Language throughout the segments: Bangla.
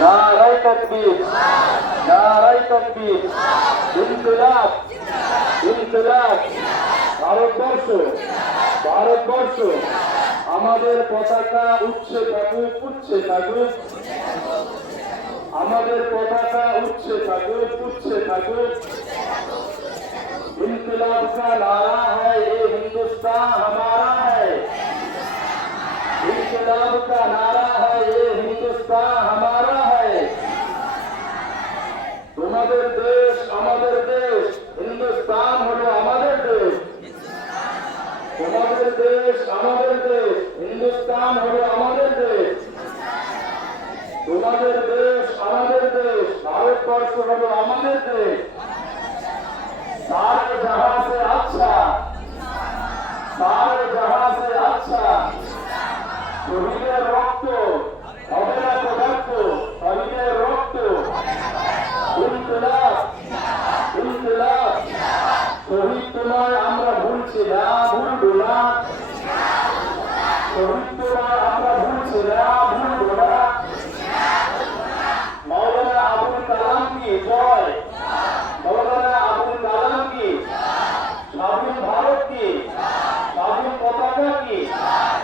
নারাই তকবীর নারাই তকবীর, ইনকিলাব ইনকিলাব। ভারতবর্ষ ভারতবর্ষ, আমাদের পতাকা উচ্ছে থাকুক উচ্ছে থাকুক। আমাদের পতাকা উচ্ছে থাকুক উচ্ছে থাকুক। ইনকিলাব কা নারা হ্যাঁ হিন্দুস্তান इनकलाब का नारा है ये हिंदुस्तान हमारा है তোমাদের দেশ আমাদের দেশ হিন্দুস্তান হলো আমাদের দেশ তোমাদের দেশ আমাদের দেশ হিন্দুস্তান হলো আমাদের দেশ তোমাদের দেশ আমাদের দেশ ভারতবর্ষ হলো আমাদের দেশ सारे जहां শহীদের রক্ত হবে না পদার্থ শহীদের রক্ত। ইনকলাব ইনকলাব শহীদ তোমায় আমরা ভুলছি না ভুলবো না মৌলানা আবুল কালাম কি জয় মৌলানা আবুল কালাম কি স্বাধীন ভারত কি স্বাধীন পতাকা কি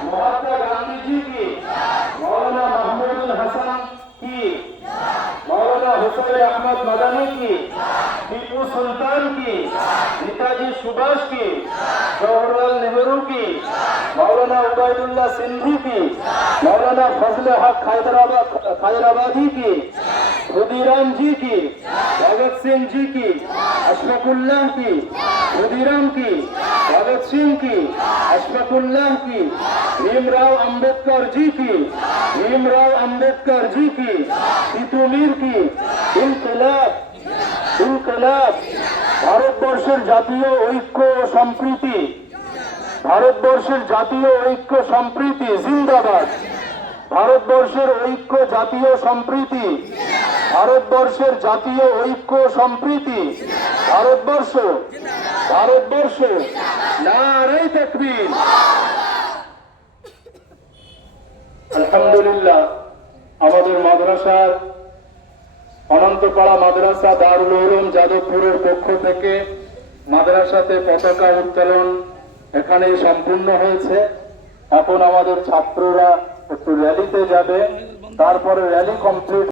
মহাত্মা গান্ধীজি কি মৌলানা মাহমুদুল হাসান কি মৌলানা হোসাইন আহমদ মাদানী কি? টিপু সুলতান কি? নেতাজি সুভাষ কি? জওহরলাল নেহরু কি? মৌলানা উবায়দুল্লাহ সিন্ধু কি? মৌলানা ফজল হক হায়দ্রাবাদ হায়দ্রাবাদি কি? ক্ষুদিরাম জি কি? ভগৎ সিং জি কি? আশফাকুল্লাহ কি? ক্ষুদিরাম কি? भगत सिंह की अशफाकुल्लाह की भीमराव अंबेडकर जी की भीमराव अंबेडकर जी की তিতুমির की ইনকলাব ইনকলাব ভারতবর্ষের জাতীয় ঐক্য ও সম্প্রীতি ভারতবর্ষের জাতীয় ঐক্য সম্প্রীতি জিন্দাবাদ ভারতবর্ষের ঐক্য জাতীয় সম্প্রীতি ভারতবর্ষের জাতীয় ঐক্য সম্প্রীতি ভারতবর্ষ ভারতবর্ষ নারাই তকবীর। আলহামদুলিল্লাহ, আমাদের মাদ্রাসার অনন্তপাড়া মাদ্রাসা দারুল উলুম যাদবপুরের পক্ষ থেকে মাদ্রাসাতে পতাকা উত্তোলন এখানেই সম্পূর্ণ হয়েছে। এখন আমাদের ছাত্ররা একটু র্যালিতে যাবে, তারপরে র্যালি কমপ্লিট